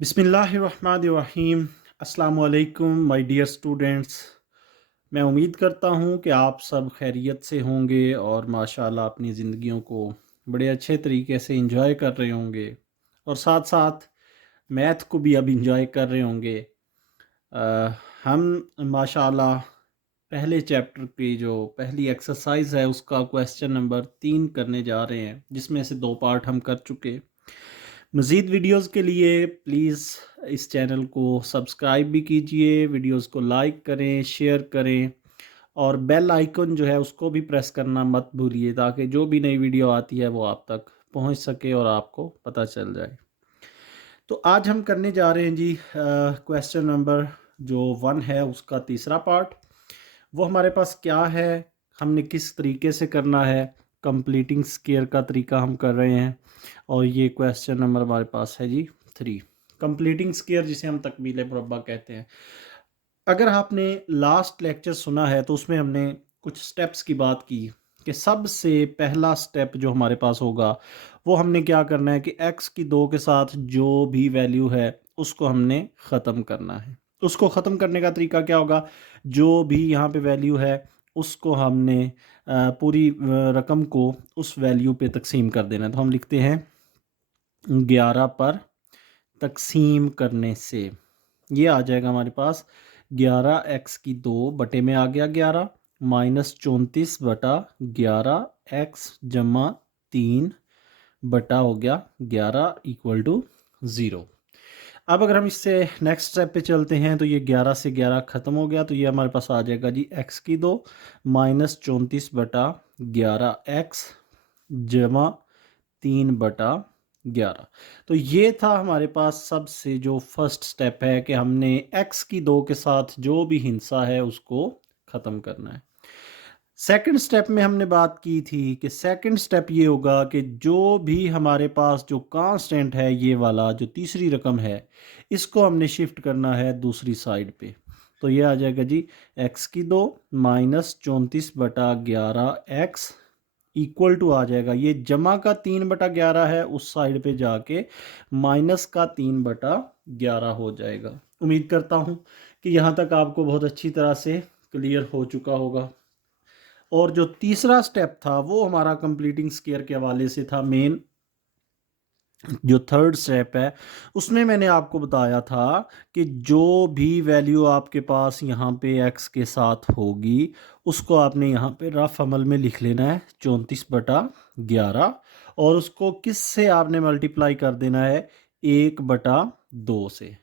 बिस्मिल्लाहिर्रहमानिर्रहीम। अस्सलाम वालेकुम माय डियर स्टूडेंट्स। मैं उम्मीद करता हूँ कि आप सब खैरियत से होंगे और माशाल्लाह अपनी ज़िंदगियों को बड़े अच्छे तरीके से एंजॉय कर रहे होंगे और साथ साथ मैथ को भी अब एंजॉय कर रहे होंगे। हम माशाल्लाह पहले चैप्टर की जो पहली एक्सरसाइज है उसका क्वेश्चन नंबर 3 करने जा रहे हैं, जिसमें से 2 पार्ट हम कर चुके। मज़ीद वीडियोस के लिए प्लीज़ इस चैनल को सब्सक्राइब भी कीजिए, वीडियोस को लाइक करें, शेयर करें और बेल आइकन जो है उसको भी प्रेस करना मत भूलिए, ताकि जो भी नई वीडियो आती है वो आप तक पहुंच सके और आपको पता चल जाए। तो आज हम करने जा रहे हैं जी क्वेश्चन नंबर जो 1 है उसका तीसरा पार्ट। वो हमारे पास क्या है, हमने किस तरीके से करना है, कंप्लीटिंग स्केयर का तरीका हम कर रहे हैं। और ये क्वेश्चन नंबर हमारे पास है जी 3, कंप्लीटिंग स्केयर जिसे हम तकमील मुरब्बा कहते हैं। अगर आपने लास्ट लेक्चर सुना है तो उसमें हमने कुछ स्टेप्स की बात की कि सबसे पहला स्टेप जो हमारे पास होगा वो हमने क्या करना है कि x की 2 के साथ जो भी वैल्यू है उसको हमने ख़त्म करना है। उसको ख़त्म करने का तरीका क्या होगा, जो भी यहाँ पे वैल्यू है उसको हमने पूरी रकम को उस वैल्यू पे तकसीम कर देना है। तो हम लिखते हैं 11 पर तकसीम करने से ये आ जाएगा हमारे पास 11 x की 2 बटे में आ गया 11 माइनस 34 बटा 11 x जमा 3 बटा हो गया 11 इक्वल टू 0। अब अगर हम इससे नेक्स्ट स्टेप पे चलते हैं तो ये 11 से 11 ख़त्म हो गया, तो ये हमारे पास आ जाएगा जी x की 2 माइनस 34 बटा 11 x जमा 3 बटा 11। तो ये था हमारे पास सबसे जो फर्स्ट स्टेप है कि हमने x की 2 के साथ जो भी हिंसा है उसको ख़त्म करना है। सेकंड स्टेप में हमने बात की थी कि सेकंड स्टेप ये होगा कि जो भी हमारे पास जो कांस्टेंट है, ये वाला जो तीसरी रकम है, इसको हमने शिफ्ट करना है दूसरी साइड पे। तो ये आ जाएगा जी x की 2 माइनस 34 बटा 11 x इक्वल टू आ जाएगा, ये जमा का 3 बटा 11 है, उस साइड पे जाके माइनस का 3 बटा 11 हो जाएगा। उम्मीद करता हूँ कि यहाँ तक आपको बहुत अच्छी तरह से क्लियर हो चुका होगा। और जो तीसरा स्टेप था वो हमारा कंप्लीटिंग स्केयर के हवाले से था। मेन जो थर्ड स्टेप है उसमें मैंने आपको बताया था कि जो भी वैल्यू आपके पास यहाँ पे x के साथ होगी उसको आपने यहाँ पे रफ अमल में लिख लेना है 34/11 और उसको किस से आपने मल्टीप्लाई कर देना है 1/2 से।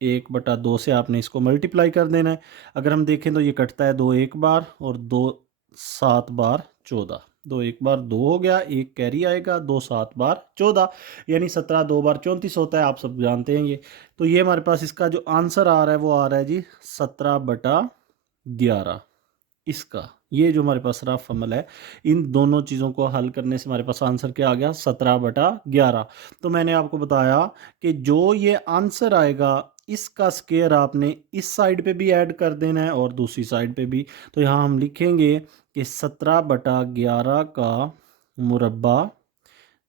1/2 से आपने इसको मल्टीप्लाई कर देना है। अगर हम देखें तो ये कटता है 2 एक बार और 2 7 बार 14, 2 एक बार 2 हो गया, एक कैरी आएगा, 2 7 बार 14 यानी 17 2 बार 34 होता है, आप सब जानते हैं ये। तो ये हमारे पास इसका जो आंसर आ रहा है वो आ रहा है जी 17/11। इसका ये जो हमारे पास रफ अमल है, इन दोनों चीज़ों को हल करने से हमारे पास आंसर क्या आ गया 17/11। तो मैंने आपको बताया कि जो ये आंसर आएगा इसका स्केयर आपने इस साइड पे भी ऐड कर देना है और दूसरी साइड पे भी। तो यहाँ हम लिखेंगे कि 17/11 का मुरब्बा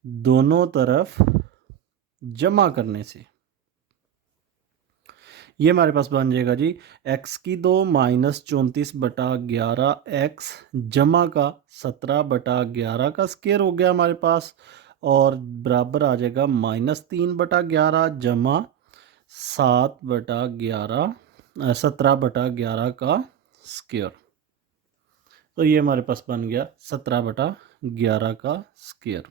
दोनों तरफ जमा करने से ये हमारे पास बन जाएगा जी x की 2 माइनस 34/11 x जमा का 17/11 का स्केयर हो गया हमारे पास, और बराबर आ जाएगा -3/11 जमा 7/11 17/11 का स्केयर। तो ये हमारे पास बन गया 17/11 का स्केयर।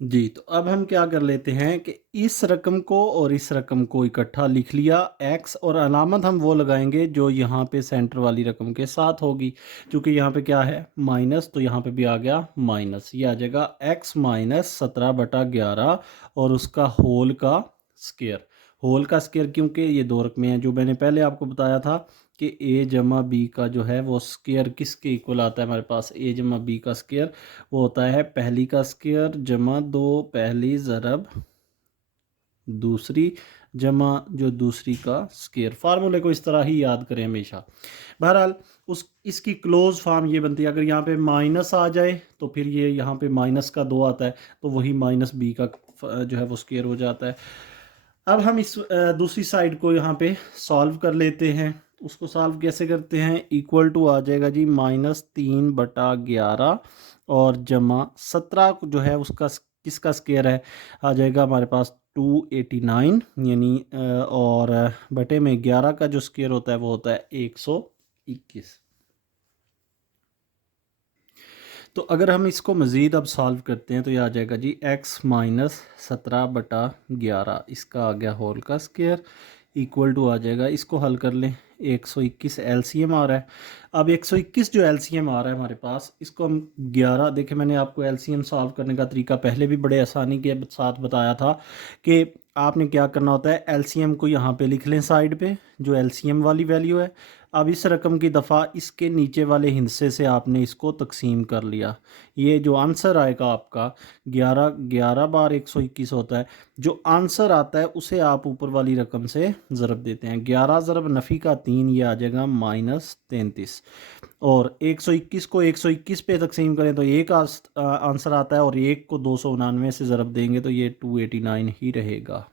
जी, तो अब हम क्या कर लेते हैं कि इस रकम को और इस रकम को इकट्ठा लिख लिया x, और अलामत हम वो लगाएंगे जो यहाँ पे सेंटर वाली रकम के साथ होगी। क्योंकि यहाँ पे क्या है माइनस, तो यहाँ पे भी आ गया माइनस, ये आ जाएगा x माइनस 17/11 और उसका होल का स्केयर। होल का स्केयर क्योंकि ये दो रकमें हैं, जो मैंने पहले आपको बताया था कि a जमा b का जो है वो स्केयर किसके इक्वल आता है हमारे पास, a जमा b का स्केयर वो होता है पहली का स्केयर जमा 2 पहली ज़रब दूसरी जमा जो दूसरी का स्केयर। फार्मूले को इस तरह ही याद करें हमेशा। बहरहाल उस इसकी क्लोज फॉर्म ये बनती है, अगर यहाँ पे माइनस आ जाए तो फिर ये यहाँ पे -2 आता है, तो वही -b का जो है वो स्क्वायर हो जाता है। अब हम इस दूसरी साइड को यहाँ पे सॉल्व कर लेते हैं। उसको सॉल्व कैसे करते हैं, इक्वल टू आ जाएगा जी -3/11 और जमा 17 जो है उसका किसका स्क्वायर है, आ जाएगा हमारे पास 289 यानी और बटे में 11 का जो स्क्वायर होता है वो होता है 121। तो अगर हम इसको मज़ीद अब सॉल्व करते हैं तो ये आ जाएगा जी x-17/11, इसका आ गया होल का स्क्वायर इक्वल टू आ जाएगा, इसको हल कर लें 121 एलसीएम आ रहा है। अब 121 जो एलसीएम आ रहा है हमारे पास, इसको हम 11 देखें, मैंने आपको एलसीएम सॉल्व करने का तरीका पहले भी बड़े आसानी के साथ बताया था कि आपने क्या करना होता है, एलसीएम को यहाँ पे लिख लें साइड पे जो एलसीएम वाली वैल्यू है। अब इस रकम की दफ़ा इसके नीचे वाले हिस्से से आपने इसको तकसीम कर लिया, ये जो आंसर आएगा आपका 11 बार 121 होता है, जो आंसर आता है उसे आप ऊपर वाली रकम से ज़रब देते हैं। 11 ज़रब नफ़ी का 3, ये आ जाएगा -33 और 121 को 121 पे तकसीम करें तो एक आंसर आता है और एक को 299 से ज़रब देंगे तो ये 289 ही रहेगा।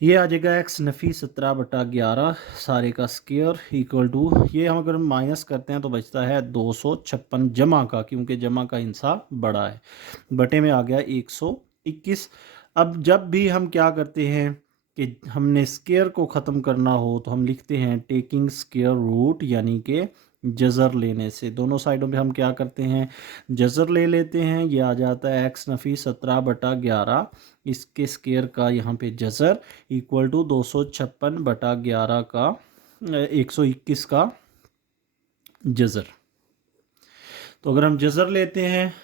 ये आ जाएगा एक्स नफ़ी 17/11 सारे का स्क्वायर इक्वल टू, ये हम अगर माइनस करते हैं तो बचता है 256 जमा का, क्योंकि जमा का हिस्सा बड़ा है, बटे में आ गया 121। अब जब भी हम क्या करते हैं कि हमने स्क्वायर को ख़त्म करना हो तो हम लिखते हैं टेकिंग स्क्वायर रूट, यानी कि जज़र लेने से। दोनों साइडों पे हम क्या करते हैं, जज़र ले लेते हैं। ये आ जाता है एक्स नफ़ी 17/11, इसके स्क्वायर का यहाँ पे जज़र इक्वल टू 256/11 का 121 का जज़र। तो अगर हम जज़र लेते हैं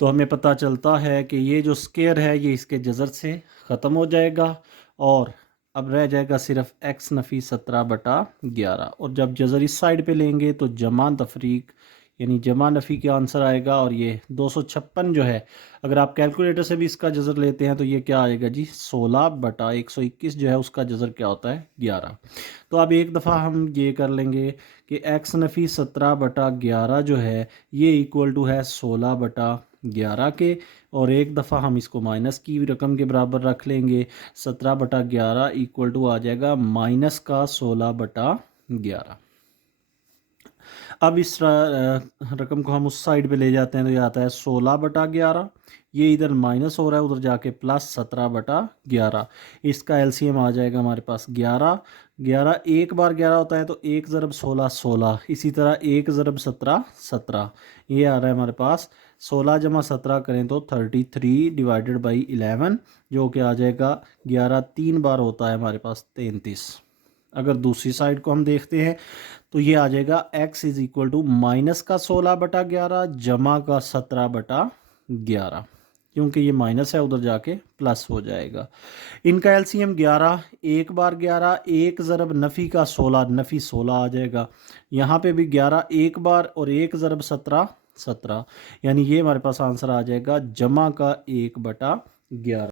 तो हमें पता चलता है कि ये जो स्क्वायर है ये इसके जज़र से ख़त्म हो जाएगा और अब रह जाएगा सिर्फ एक्स नफ़ी 17/11, और जब जज़र इस साइड पे लेंगे तो जमा तफरीक यानी जमा नफ़ी का आंसर आएगा, और ये 256 जो है अगर आप कैलकुलेटर से भी इसका जज़र लेते हैं तो ये क्या आएगा जी 16/121 जो है उसका जज़र क्या होता है 11। तो अब एक दफ़ा हम ये कर लेंगे कि एक्स नफ़ी 17/11 जो है ये इक्वल टू है 16/11 के, और एक दफ़ा हम इसको माइनस की रकम के बराबर रख लेंगे, 17/11 इक्वल टू आ जाएगा माइनस का 16/11। अब इस रकम को हम उस साइड पे ले जाते हैं तो ये आता है 16/11, ये इधर माइनस हो रहा है उधर जाके प्लस 17/11, इसका एलसीएम आ जाएगा हमारे पास 11। 11 एक बार 11 होता है तो 1 ज़रब 16 16, इसी तरह 1 ज़रब 17 17, ये आ रहा है हमारे पास 16 जमा 17 करें तो 33/11, जो कि आ जाएगा 11 3 बार होता है हमारे पास 33। अगर दूसरी साइड को हम देखते हैं तो ये आ जाएगा x is equal to minus का 16/11 जमा का 17/11, क्योंकि ये माइनस है उधर जाके प्लस हो जाएगा। इनका एलसीएम 11, एक बार 11, एक ज़रब नफ़ी का 16, नफ़ी 16 आ जाएगा। यहाँ पे भी 11 एक बार और एक ज़रब 17 17, यानी ये हमारे पास आंसर आ जाएगा जमा का 1/11।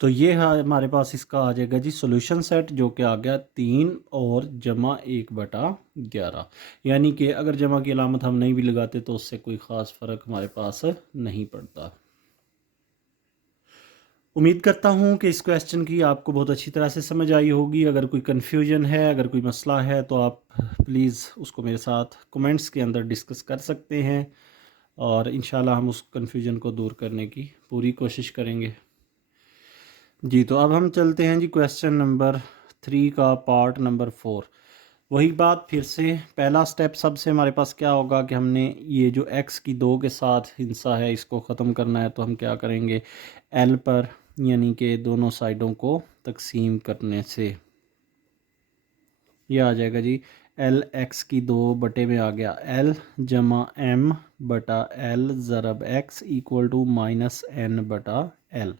तो ये है हमारे पास इसका आ जाएगा जी सॉल्यूशन सेट, जो कि आ गया 3 और जमा 1/11, यानी कि अगर जमा की अलामत हम नहीं भी लगाते तो उससे कोई ख़ास फ़र्क हमारे पास नहीं पड़ता। उम्मीद करता हूँ कि इस क्वेश्चन की आपको बहुत अच्छी तरह से समझ आई होगी। अगर कोई कन्फ्यूजन है, अगर कोई मसला है तो आप प्लीज़ उसको मेरे साथ कमेंट्स के अंदर डिस्कस कर सकते हैं और इंशाल्लाह हम उस कन्फ्यूजन को दूर करने की पूरी कोशिश करेंगे। जी, तो अब हम चलते हैं जी क्वेश्चन नंबर 3 का पार्ट नंबर 4। वही बात फिर से, पहला स्टेप सबसे हमारे पास क्या होगा कि हमने ये जो x की 2 के साथ हिस्सा है इसको ख़त्म करना है, तो हम क्या करेंगे l पर, यानी कि दोनों साइडों को तकसीम करने से ये आ जाएगा जी l x की 2 बटे में आ गया l जमा m बटा l ज़रब x इक्वल टू -n/l।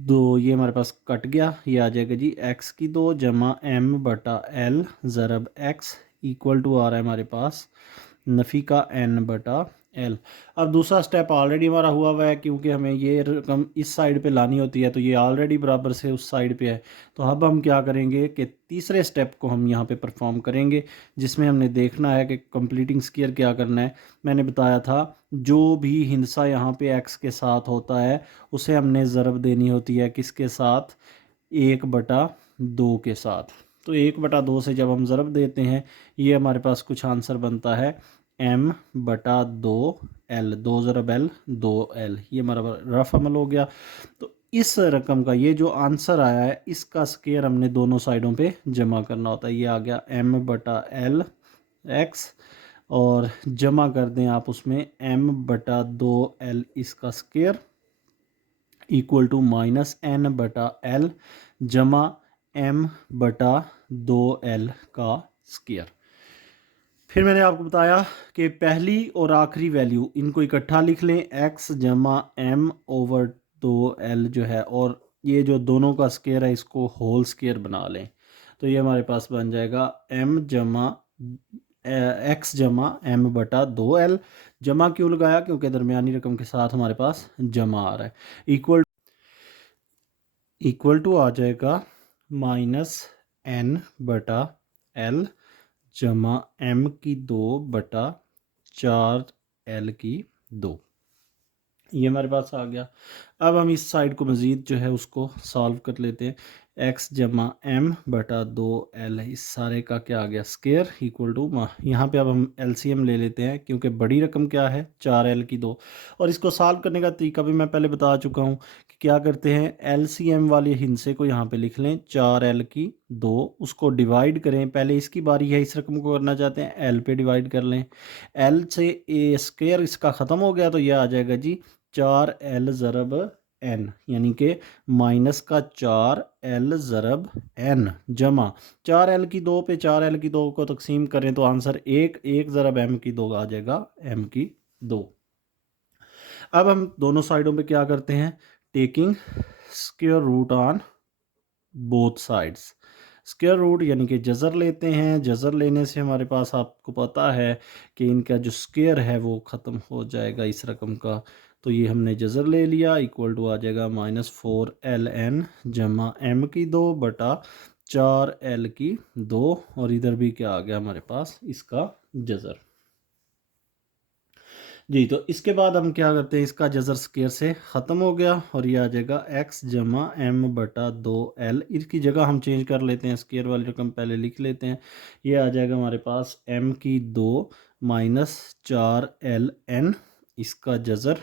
दो ये हमारे पास कट गया, ये आ जाएगा जी x की 2 जमा m बटा l ज़रब x इक्वल टू आ रहा है हमारे पास नफ़ी का n/l। एल। अब दूसरा स्टेप ऑलरेडी हमारा हुआ है, क्योंकि हमें ये रकम इस साइड पे लानी होती है, तो ये ऑलरेडी बराबर से उस साइड पे है। तो अब हम क्या करेंगे कि तीसरे स्टेप को हम यहाँ पे परफॉर्म करेंगे, जिसमें हमने देखना है कि कंप्लीटिंग स्क्वायर क्या करना है। मैंने बताया था जो भी हिंसा यहाँ पे एक्स के साथ होता है उसे हमने ज़रब देनी होती है किसके साथ, 1/2 के साथ। तो 1/2 से जब हम ज़रब देते हैं, ये हमारे पास कुछ आंसर बनता है m/2l, 2 ज़रब l 2l। ये हमारा रफ अमल हो गया। तो इस रकम का ये जो आंसर आया है इसका स्क्वायर हमने दोनों साइडों पे जमा करना होता है। ये आ गया m/l x, और जमा कर दें आप उसमें m/2l इसका स्क्वायर इक्वल टू -n/l जमा m/2l का स्क्वायर। फिर मैंने आपको बताया कि पहली और आखिरी वैल्यू इनको इकट्ठा लिख लें, x जमा m/2l जो है, और ये जो दोनों का स्क्वायर है इसको होल स्क्वायर बना लें। तो ये हमारे पास बन जाएगा x जमा m/2l। जमा क्यों लगाया, क्योंकि दरमियानी रकम के साथ हमारे पास जमा आ रहा है। इक्वल टू आ जाएगा -n/l जमा m/2/4l/2। ये हमारे पास आ गया। अब हम इस साइड को मज़ीद जो है उसको सॉल्व कर लेते हैं। x जमा m/2l, इस सारे का क्या आ गया स्क्वायर इक्वल टू, यहाँ पे अब हम एलसीएम ले लेते हैं क्योंकि बड़ी रकम क्या है 4l/2। और इसको सॉल्व करने का तरीका भी मैं पहले बता चुका हूँ कि क्या करते हैं, एलसीएम वाले हिस्से को यहाँ पे लिख लें 4l/2, उसको डिवाइड करें। पहले इसकी बारी है, इस रकम को करना चाहते हैं l पे डिवाइड कर लें। l से a स्क्वायर इसका ख़त्म हो गया, तो यह आ जाएगा जी 4l ज़रब n, यानी कि -4l ज़रब n जमा 4l/2 पे 4l/2 को तकसीम करें तो आंसर 1 ज़रब m/2 आ जाएगा m/2। अब हम दोनों साइडों पे क्या करते हैं, taking square root on both sides. Square root यानी कि जज़र लेते हैं। जज़र लेने से हमारे पास आपको पता है कि इनका जो स्क्वायर है वो ख़त्म हो जाएगा इस रकम का। तो ये हमने जज़र ले लिया, इक्वल टू आ जाएगा -4ln जमा m/2/4l/2, और इधर भी क्या आ गया हमारे पास इसका जज़र। जी, तो इसके बाद हम क्या करते हैं, इसका जज़र स्क्वायर से ख़त्म हो गया, और ये आ जाएगा x जमा m/2l। इसकी जगह हम चेंज कर लेते हैं, स्क्वायर वाली रकम पहले लिख लेते हैं। ये आ जाएगा हमारे पास m/2 -4ln, इसका जज़र।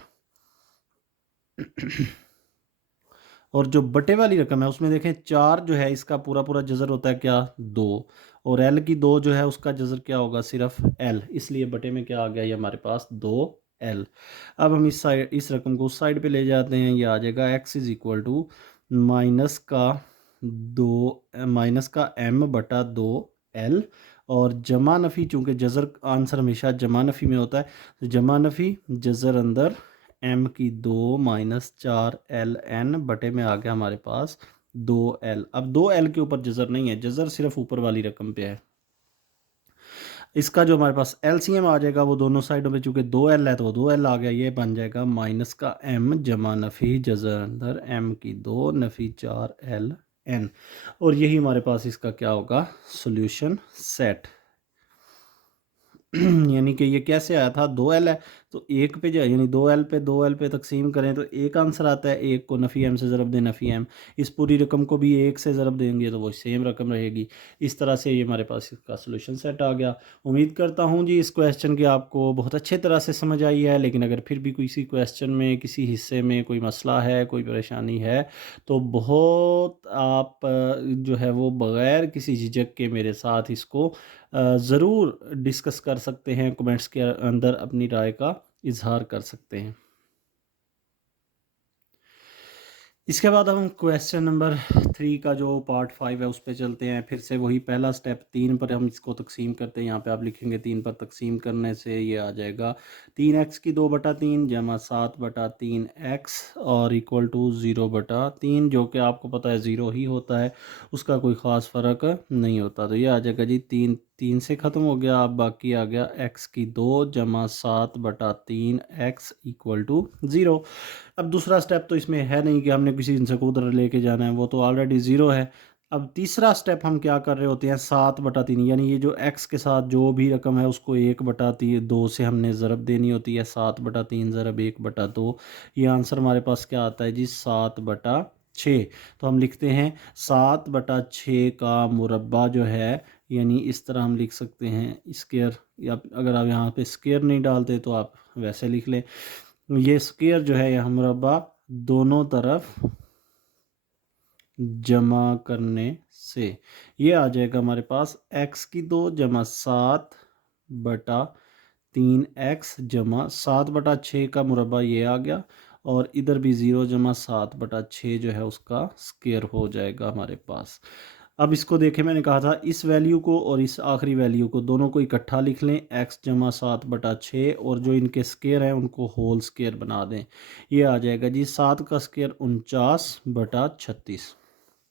और जो बटे वाली रकम है उसमें देखें 4 जो है इसका पूरा पूरा जज़र होता है क्या 2, और l/2 जो है उसका जज़र क्या होगा सिर्फ l, इसलिए बटे में क्या आ गया ये हमारे पास 2l। अब हम इस साइड इस रकम को उस साइड पे ले जाते हैं, ये आ जाएगा x is equal to minus का m/2l, और जमा नफ़ी, चूँकि जज़र आंसर हमेशा जमा नफ़ी में होता है, तो जमा नफ़ी जज़र अंदर m/2 -4ln बटे में आ गया हमारे पास 2l। अब 2l के ऊपर जज़र नहीं है, जज़र सिर्फ ऊपर वाली रकम पे है। इसका जो हमारे पास एलसीएम आ जाएगा वो दोनों साइडों पे, चूँकि 2l है तो वो 2l आ गया, ये बन जाएगा माइनस का m जमा नफ़ी जज़र अंदर m/2 नफ़ी 4ln, और यही हमारे पास इसका क्या होगा सॉल्यूशन सेट। यानी कि ये कैसे आया था, 2l है तो एक पे जो यानी 2l पे तकसीम करें तो एक आंसर आता है, एक को नफ़ी m से ज़रब दें नफ़ी m, इस पूरी रकम को भी एक से ज़रब देंगे तो वो सेम रकम रहेगी। इस तरह से ये हमारे पास इसका सलूशन सेट आ गया। उम्मीद करता हूँ जी इस क्वेश्चन की आपको बहुत अच्छे तरह से समझ आई है, लेकिन अगर फिर भी किसी क्वेश्चन में किसी हिस्से में कोई मसला है, कोई परेशानी है, तो बहुत आप जो है वो बग़ैर किसी झिझक के मेरे साथ इसको ज़रूर डिस्कस कर सकते हैं, कमेंट्स के अंदर अपनी राय का इजहार कर सकते हैं। इसके बाद हम क्वेश्चन नंबर 3 का जो पार्ट 5 है उस पे चलते हैं। फिर से वही पहला स्टेप 3 पर हम इसको तकसीम करते हैं। यहाँ पे आप लिखेंगे 3 पर तकसीम करने से ये आ जाएगा 3x की 2/3 जमा 7/3x और इक्वल टू 0/3, जो कि आपको पता है 0 ही होता है, उसका कोई ख़ास फ़र्क नहीं होता। तो ये आ जाएगा जी 3 3 से ख़त्म हो गया। अब बाकी आ गया x की 2 जमा 7/3 x इक्वल टू 0। अब दूसरा स्टेप तो इसमें है नहीं कि हमने किसी इनसे को उधर लेके जाना है, वो तो ऑलरेडी 0 है। अब तीसरा स्टेप हम क्या कर रहे होते हैं, 7/3 यानी ये जो x के साथ जो भी रकम है उसको 1/2 से हमने ज़रब देनी होती है। 7/3 ज़रब 1/2, ये आंसर हमारे पास क्या आता है जी, 7/6। तो हम लिखते हैं 7/6 का मुरब्बा जो है, यानी इस तरह हम लिख सकते हैं स्क्वायर, या अगर आप यहाँ पे स्क्वायर नहीं डालते तो आप वैसे लिख लें। ये स्क्वायर जो है यह मुरब्बा दोनों तरफ जमा करने से ये आ जाएगा हमारे पास x की 2 जमा 7/3 x जमा 7/6 का मुरब्बा ये आ गया, और इधर भी 0 जमा 7/6 जो है उसका स्क्वायर हो जाएगा हमारे पास। अब इसको देखें, मैंने कहा था इस वैल्यू को और इस आखिरी वैल्यू को दोनों को इकट्ठा लिख लें, x जमा 7/6, और जो इनके स्क्वायर हैं उनको होल स्क्वायर बना दें। ये आ जाएगा जी 7 का स्क्वायर 49/36।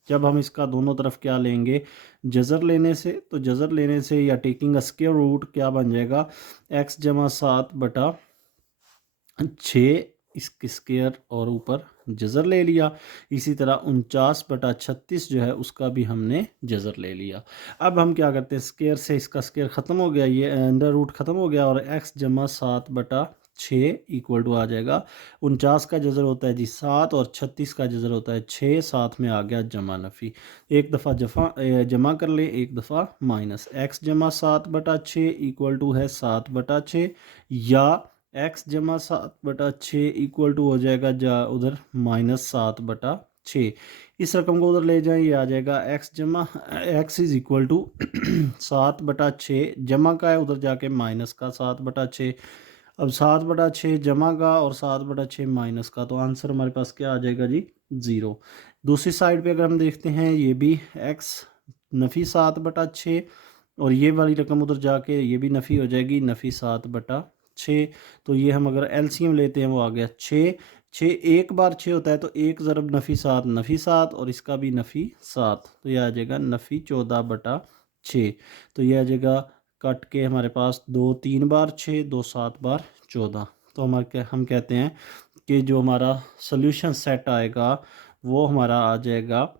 जब हम इसका दोनों तरफ क्या लेंगे, जज़र लेने से, तो जज़र लेने से या टेकिंग अ स्क्वायर रूट क्या बन जाएगा, x जमा 7/6 इसके स्क्वायर और ऊपर जज़र ले लिया। इसी तरह 49/36 जो है उसका भी हमने जज़र ले लिया। अब हम क्या करते हैं, स्क्वायर से इसका स्क्वायर ख़त्म हो गया, ये अंडर रूट ख़त्म हो गया, और x जमा 7/6 इक्वल टू आ जाएगा 49 का जज़र होता है जी 7, और 36 का जज़र होता है 6, साथ में आ गया जमा नफ़ी। एक दफ़ा जमा कर लें, एक दफ़ा माइनस। x जमा 7/6 इक्वल टू है 7/6, या x जमा 7/6 इक्वल टू हो जाएगा उधर -7/6। इस रकम को उधर ले जाएं, ये आ जाएगा x इज़ इक्वल टू 7/6 जमा का है उधर जाके माइनस का 7/6। अब 7/6 जमा का और 7/6 माइनस का, तो आंसर हमारे पास क्या आ जाएगा जी, 0। दूसरी साइड पे अगर हम देखते हैं, ये भी x नफ़ी 7/6, और ये वाली रकम उधर जाके ये भी नफ़ी हो जाएगी, नफ़ी 7/6। तो ये हम अगर एलसीएम लेते हैं, वो आ गया 6। 6 एक बार 6 होता है, तो एक ज़रब नफ़ी 7 नफ़ी 7, और इसका भी नफ़ी 7, तो यह आ जाएगा नफ़ी 14/6। तो यह आ जाएगा कट के हमारे पास 2 3 बार 6, 2 7 बार 14। तो हम कहते हैं कि जो हमारा सोल्यूशन सेट आएगा वो हमारा आ जाएगा,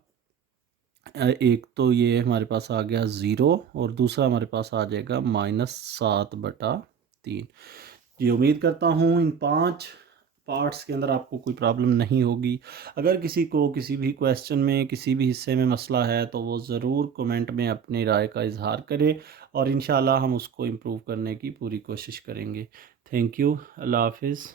एक तो ये हमारे पास आ गया 0, और दूसरा हमारे पास आ जाएगा -7/3। जी, उम्मीद करता हूँ इन 5 पार्ट्स के अंदर आपको कोई प्रॉब्लम नहीं होगी। अगर किसी को किसी भी क्वेश्चन में किसी भी हिस्से में मसला है तो वो ज़रूर कमेंट में अपनी राय का इज़हार करे, और इंशाल्लाह हम उसको इम्प्रूव करने की पूरी कोशिश करेंगे। Thank you. अल्लाह हाफ़िज़।